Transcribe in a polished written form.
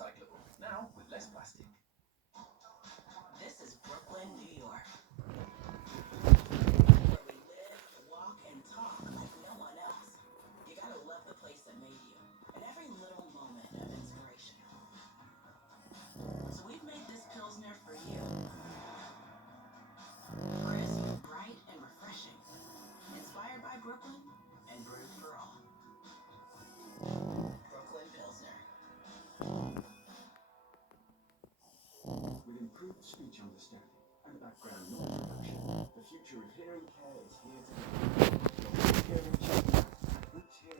recyclable, now with less plastic. This is Brooklyn, New York, where we live, walk, and talk like no one else. You gotta love the place that made you, and every little moment of inspiration. So we've made this Pilsner for you. Crisp, bright, and refreshing. Inspired by Brooklyn and brewed for all. Brooklyn Pilsner. With improved speech understanding and background noise reduction, the future of hearing care is here today. Hearing change. Roots Hearing